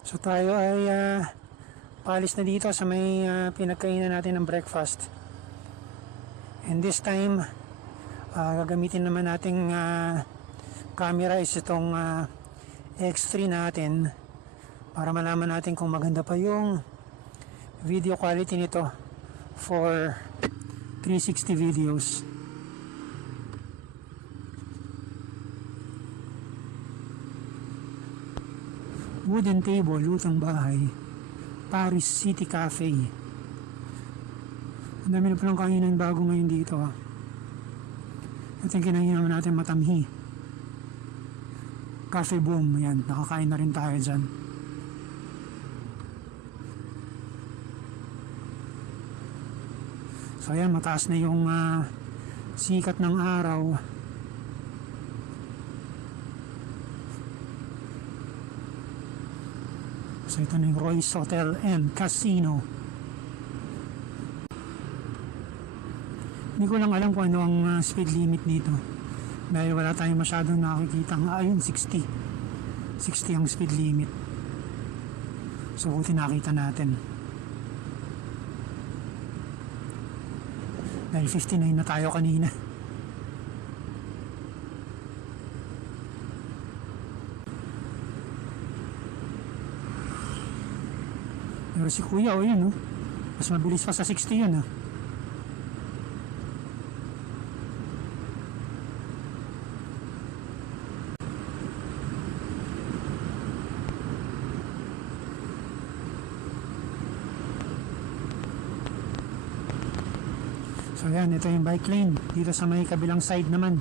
So tayo ay paalis na dito sa may pinagkainan natin ng breakfast. And this time, gagamitin naman nating camera is itong X3 natin para malaman natin kung maganda pa yung video quality nito for 360 videos. Wooden table, lutang bahay, Paris City Cafe. Ang dami na palang kainan bago ngayon dito. Ito yung kinain naman natin, Matamhi Cafe Boom. Yan, nakakain na rin tayo dyan. So ayan, mataas na yung sikat ng araw. So ito na yung Royce Hotel and Casino. Hindi ko lang alam kung ano ang speed limit dito, dahil wala tayong masyadong nakikita. Ayun, 60 ang speed limit. So buti nakita natin, dahil 59 na tayo kanina. Pero si kuya, yun, mas mabilis pa sa 60 yun. So yan, ito yung bike lane. Dito sa may kabilang side naman,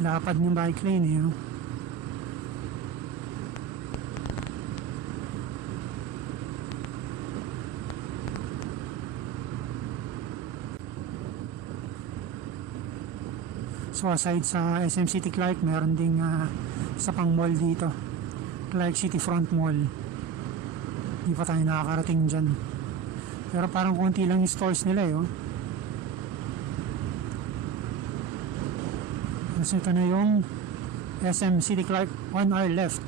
lapad yung bike lane, So aside sa SM City Clark, meron ding isa pang mall dito, Clark City Front Mall. Hindi pa tayo nakakarating dyan, pero parang konti lang yung stores nila. Kasi ito na yung SM City Clark on our left.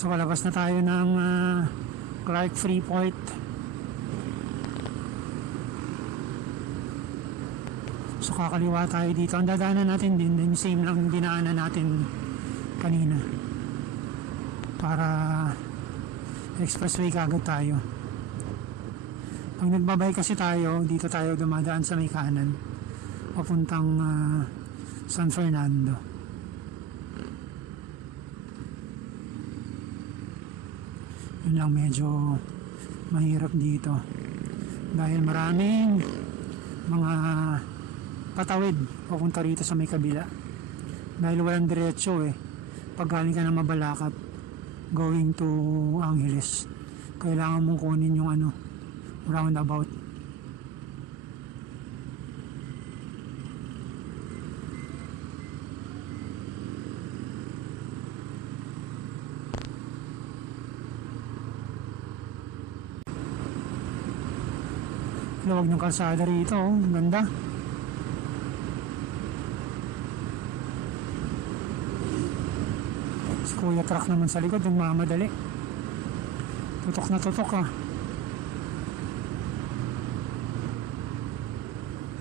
So kalabas na tayo ng Clark Freeport. So kakaliwa tayo dito. Ang dadaanan natin din same lang dinaanan natin kanina, para expressway kagad tayo. Pag nagbabay kasi tayo, dito tayo dumadaan sa may kanan papuntang San Fernando. Yun lang, medyo mahirap dito dahil maraming mga patawid papunta rito sa may kabila, dahil walang diretso pag galing ka na Mabalacat going to Angeles. Kailangan mong kunin yung roundabout. Lawag ng kalsada rito, ang ganda. Si Kuya Truck naman sa likod, nagmamadali. Tutok na tutok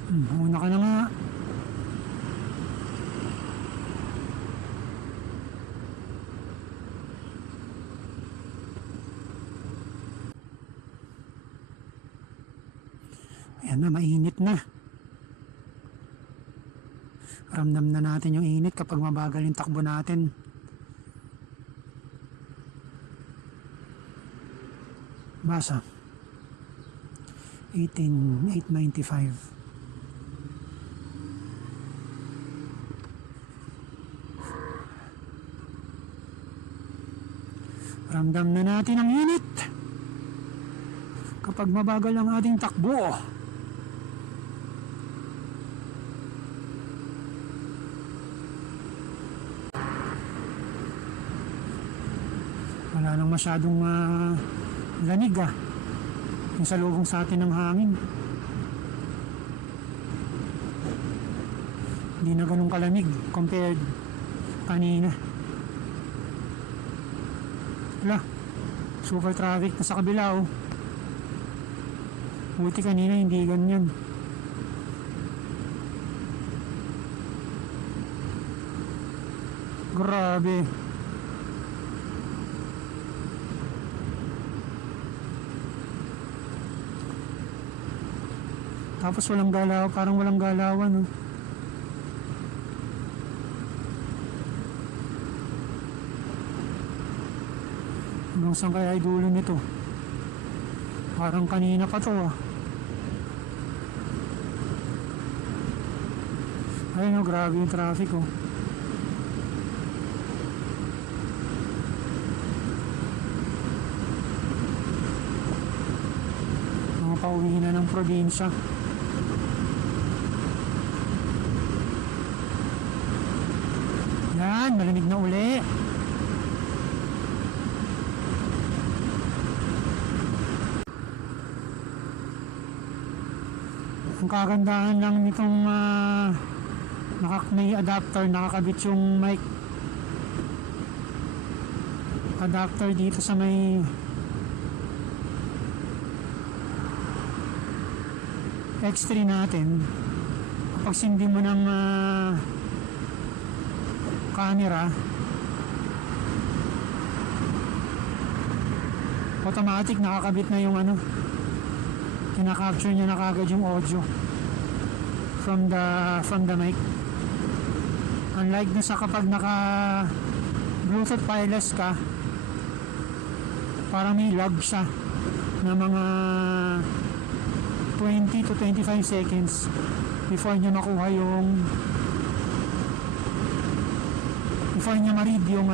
una ka na nga. Ayan na, mainit na. Ramdam na natin yung init kapag mabagal yung takbo natin. Basa 18,895. Ramdam na natin ang init kapag mabagal ang ating takbo. Wala nang masyadong lamig yung salubong sa atin ng hangin. Hindi na ganun kalamig compared kanina. Wala, super traffic na sa kabila oh. Buti kanina hindi ganyan. Grabe. Tapos walang galaw, parang walang galawan oh. Hanggang saan kaya ay dulo nito? Parang kanina pa to ah. Ayun oh, grabe yung traffic oh. Mga pauwi na ng probinsya. Yan, malamig na uli. Ang kagandahan lang nitong may adapter, nakakabit yung mic adapter dito sa may X3 natin. Kapag sindi mo ng camera, automatic nakakabit na yung kinakapture niya na kagad yung audio from the mic. Unlike na sa kapag naka Bluetooth wireless ka, parang may lag siya na mga 20 to 25 seconds before niya makuha yung before niya ma-read yung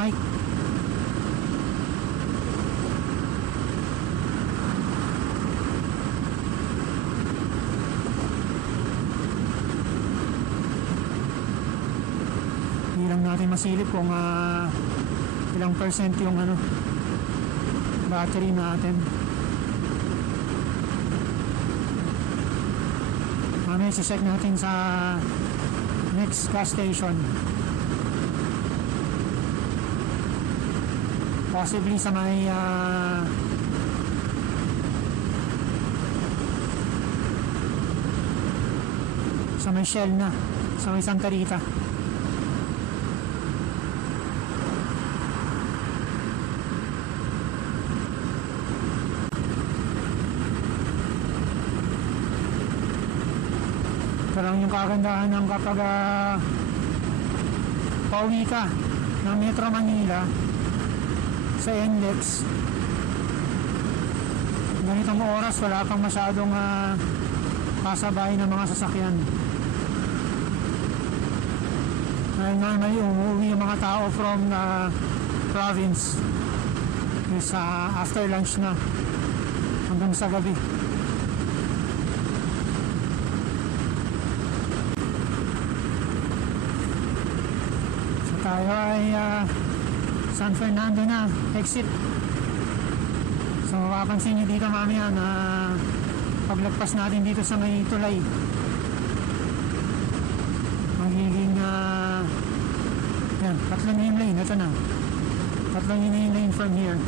mic. Hindi lang natin masilip kung ilang percent yung battery natin. Mamaya check natin sa next gas station. Possibly sa may Shell na, sa may Santa Rita. Parang yung kagandahan ng kapag pauwi ka ng Metro Manila sa NLEX, ganitong oras wala pang masyadong kasabay ng mga sasakyan. Ngayon nga may umuwi yung mga tao from province is after lunch na hanggang sa gabi. So tayo ay San Fernando na, exit. So mapapansin nyo dito mamaya na paglagpas natin dito sa may tulay, magiging yan, tatlong yung lane. Ito na, tatlong yung lane from here.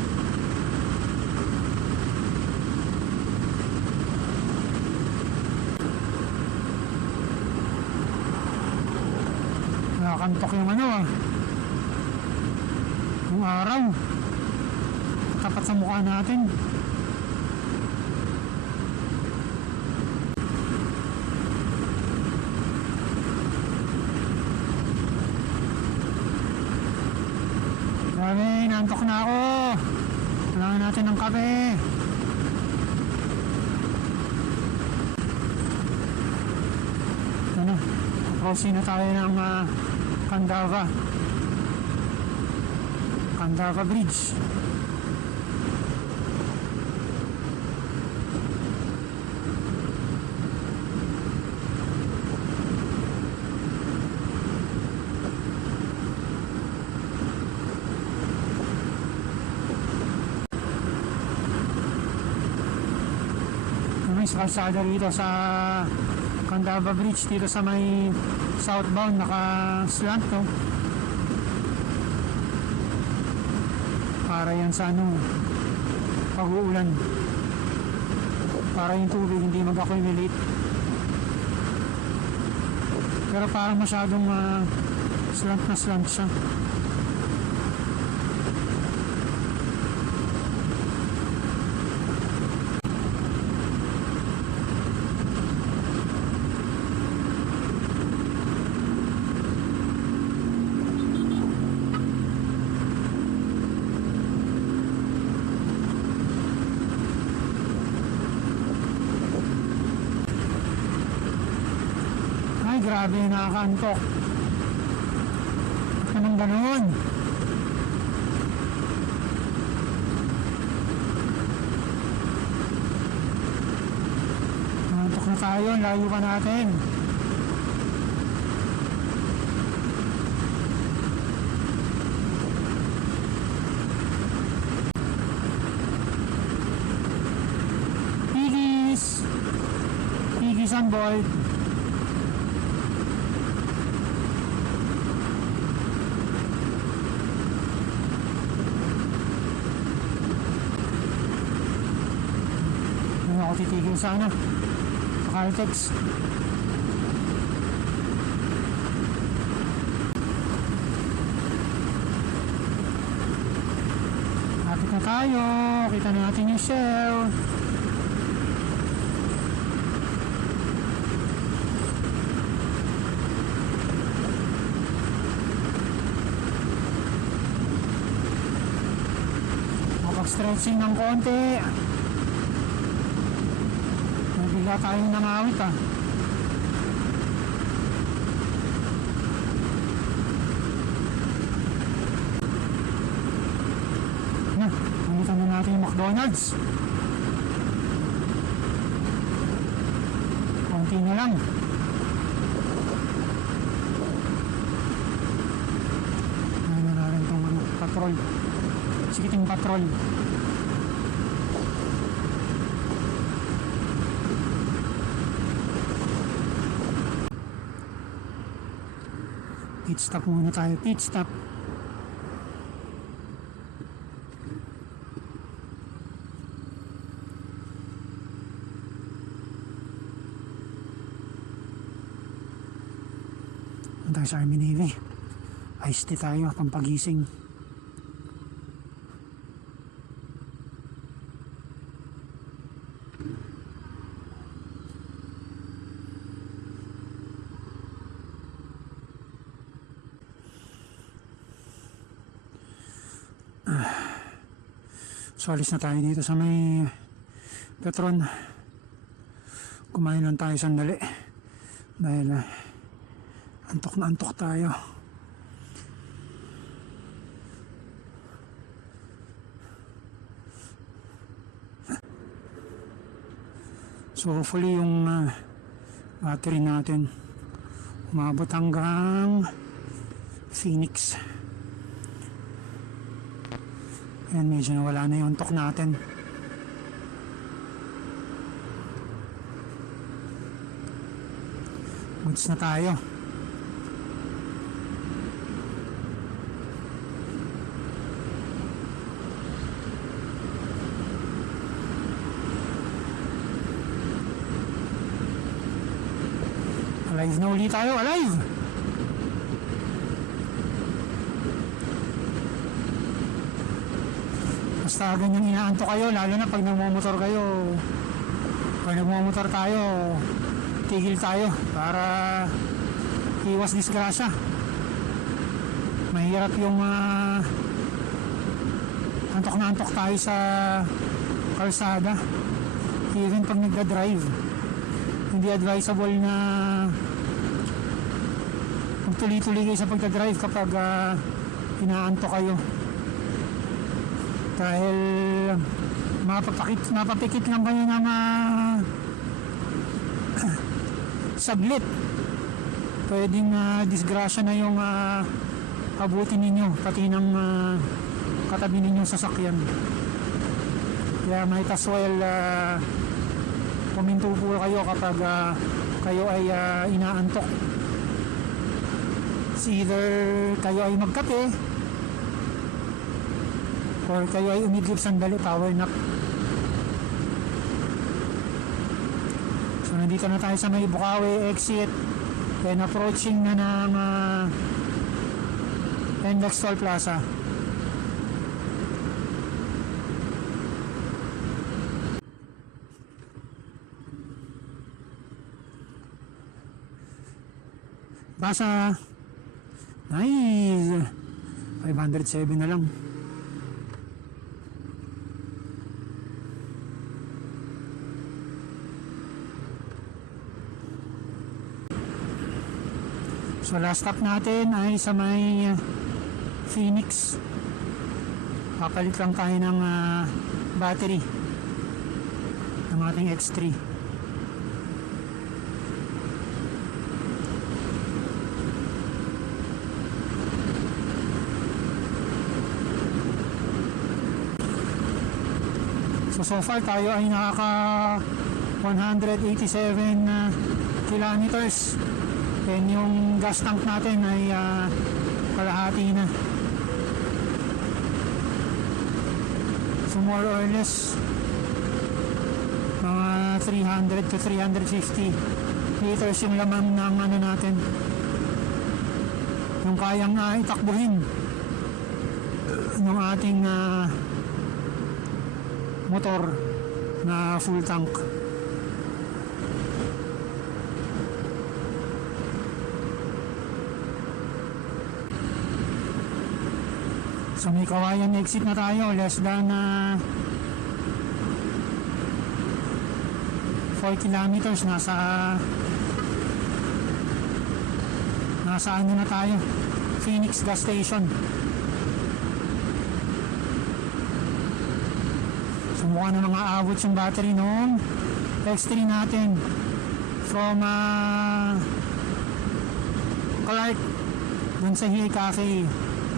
Nakakantok yung yung araw tapat sa mukha natin. Grabe, nantok na ako. Kailangan natin ng kape. Ito na, crossing na tayo ng Candava Bridge. kami sa kalsada rito sa Candaba Bridge dito sa may southbound, naka slant to para yan sa ano, pag-uulan, para yung tubig hindi mag-accumulate. Pero parang masyadong slant na slant siya. Grabe, nakakaantok. Anong ganun? Antok na tayo, layo pa natin. Piggies! Piggies on board. Ako titigil sana sa Caltex. Lapit na tayo, kita natin yung Shell. Makapag-stretching ng konti. Bigla tayong nangawit Namitan na natin yung McDonald's. Konti na lang. Ayun na rin itong patrol. Sikiting patrol. Pit stop muna tayo, pit stop. Punta sa Army Navy. Iced tea tayo, pampagising. So alis na tayo dito sa may Petron. Kumain lang tayo sandali dahil antok na antok tayo. So hopefully yung battery natin umabot hanggang Phoenix. Ayan, medyo nawala na yung antok natin. Goods na tayo. Alive na ulit tayo, alive! Basta ganyan inaanto kayo, lalo na pag nagmumotor kayo. Pag nagmumotor tayo, tigil tayo para iwas disgrasya. Mahirap yung antok na antok tayo sa kalsada. Even pag nagda-drive, hindi advisable na magtuloy-tuloy kayo sa pagdadrive kapag inaantok kayo. Dahil mapapikit lang kayo ng saglit. Pwedeng disgrasya na yung abutin ninyo, pati ng katabi ninyong sasakyan. Kaya might as well Puminto po kayo kapag kayo ay inaantok. It's either kayo ay magkape or kayo ay umidlip sandali, power nap. So nandito na tayo sa may Bukawi exit, then approaching na ng NLEX Toll Plaza. Basa. Nice. 507 na lang. So last stop natin ay sa may Phoenix. Papalit lang tayo ng battery ng ating X3. So far tayo ay nakaka 187 kilometers. And yung gas tank natin ay kalahati na. So more or less mga 300 to 350 liters yung laman ng ano natin, yung kayang itakbuhin ng ating motor na full tank. So may Kawayan exit na tayo, less than 4 kilometers. Nasa ano na tayo, Phoenix gas station. So mukha na mga aabot yung battery noong X3 natin from Clark dun sa Hill Cafe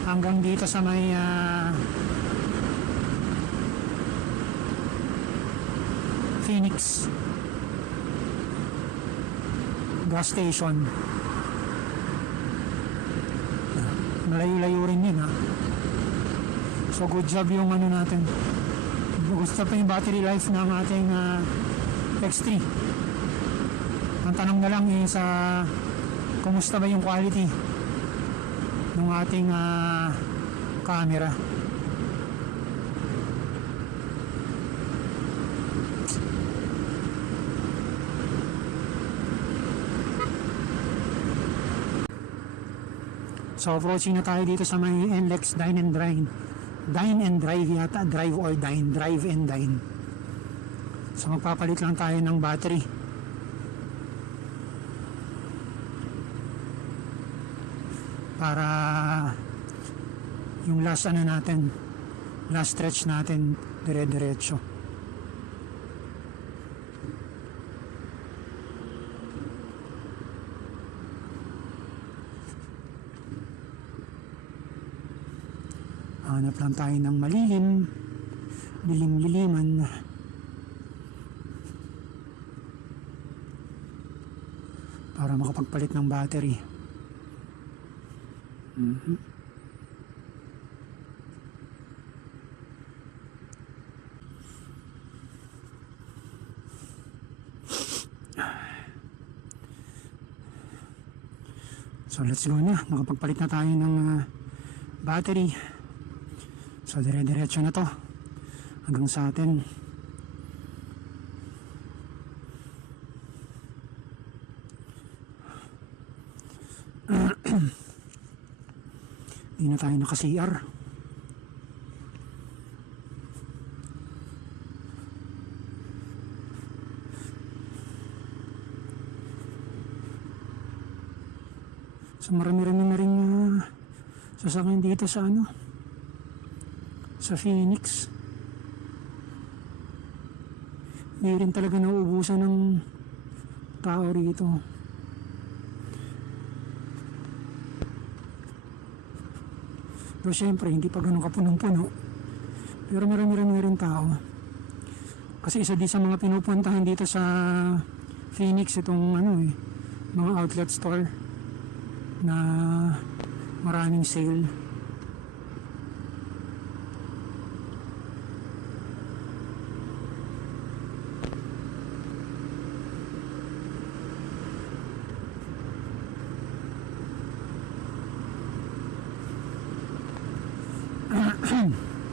hanggang dito sa may Phoenix gas station. Malayo-layo rin yun, ha. So good job yung ano natin. Gusto pa yung battery life ng ating X3. Ang tanong na lang is kumusta ba yung quality ng ating camera. So approaching na tayo dito sa may NLEX Dine and Drive. Dine and Drive yata, drive or dine, drive and dine. So magpapalit lang tayo ng battery. Para yung last ano natin, last stretch natin dire-diretso. Hanap lang tayo ng malilim, lilim-liliman. Para makapagpalit ng battery. So let's go na, nakapagpalit na tayo ng battery. So dire-diretso na to hanggang sa atin. Hindi na tayo naka-CR. So marami-rami na rin sasakyan dito sa ano, sa Phoenix. Hindi rin talaga nauubusan ng tao rito. Pero syempre hindi pa ganun kapunong-puno, pero marami-rami rin tao. Kasi isa din sa mga pinupuntahan dito sa Phoenix itong ano mga outlet store na maraming sale.